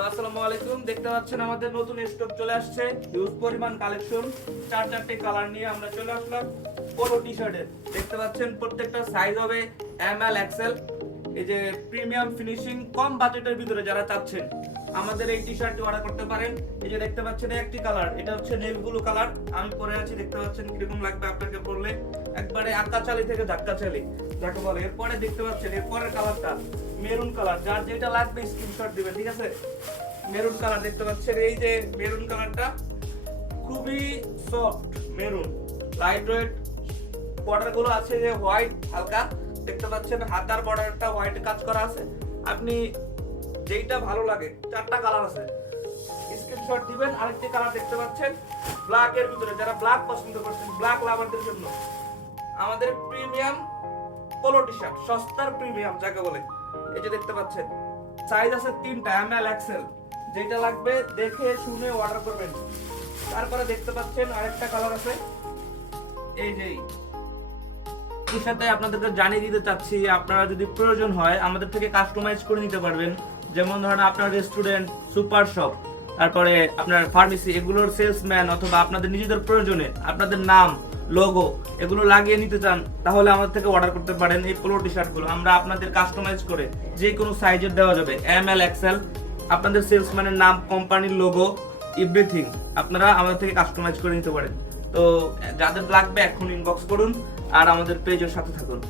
Hello আসসালামু আলাইকুম। দেখতে পাচ্ছেন আমাদের নতুন স্টক চলে আসছে, হিউজ পরিমাণ কালেকশন, চারটে কালার নিয়ে আমরা চলে আসলাম পোলো টি শার্টের। দেখতে পাচ্ছেন প্রত্যেকটা সাইজ হবে এমএল এক্সএল। এই যে প্রিমিয়াম ফিনিশিং কম বাজেটের ভিতরে যারা চাচ্ছেন আমাদের এই টি শার্টটি অর্ডার করতে পারেন। এই যে দেখতে পাচ্ছেন একটি কালার, এটা হচ্ছে নেভি ব্লু কালার। আমি পরে আছি, দেখতে পাচ্ছেন কিরকম লাগবে আপনাকে পরলে, একবারে আকাচালি থেকে ধাক্কাচালি যাকে বলে। এরপরে দেখতে পাচ্ছেন এরপরের কালারটা মেরুন কালার, যার যেটা লাগবে স্ক্রিনশট দিবেন, ঠিক আছে। মেরুন কালার দেখতে পাচ্ছেন, এই যে মেরুন কালারটা খুবই soft maroon, light weight. Border গুলো আছে যে হোয়াইট হালকা, দেখতে পাচ্ছেন হাতার বর্ডারটা হোয়াইট কাজ করা আছে। আপনি যেইটা ভালো লাগে, চারটা কালার আছে, স্ক্রিনশট দিবেন। আরেকটি কালার দেখতে পাচ্ছেন ব্ল্যাক এর ভিতরে, যারা ব্ল্যাক পছন্দ করছেন, ব্ল্যাক লাভারদের জন্য আমাদের প্রিমিয়াম পোলো টি শার্ট, সস্তার প্রিমিয়াম যাকে বলে। এই যে দেখতে পাচ্ছেন সাইজ আছে তিনটা, এমএল এক্সএল, যেটা লাগবে দেখে শুনে অর্ডার করবেন। তারপরে দেখতে পাচ্ছেন আরেকটা কালার আছে, এই যে এর সাথে আপনাদেরকে জানিয়ে দিতে চাচ্ছি, আপনারা যদি প্রয়োজন হয় আমাদের থেকে কাস্টমাইজ করে নিতে পারবেন। যেমন ধরেন আপনার রেস্টুরেন্ট, সুপার শপ, তারপরে আপনার ফার্মেসি, এগুলোর সেলসম্যান, অথবা আপনাদের নিজেদের প্রয়োজনে আপনাদের নাম, লোগো এগুলো লাগিয়ে নিতে চান, তাহলে আমাদের থেকে অর্ডার করতে পারেন। এই পোলো টি শার্টগুলো আমরা আপনাদের কাস্টমাইজ করে যে কোনো সাইজের দেওয়া যাবে, এমএল এক্সএল। আপনাদের সেলসম্যানের নাম, কোম্পানির লোগো, এভরিথিং আপনারা আমাদের থেকে কাস্টমাইজ করে নিতে পারেন। তো যাদের লাগবে এখন ইনবক্স করুন আর আমাদের পেজের সাথে থাকুন।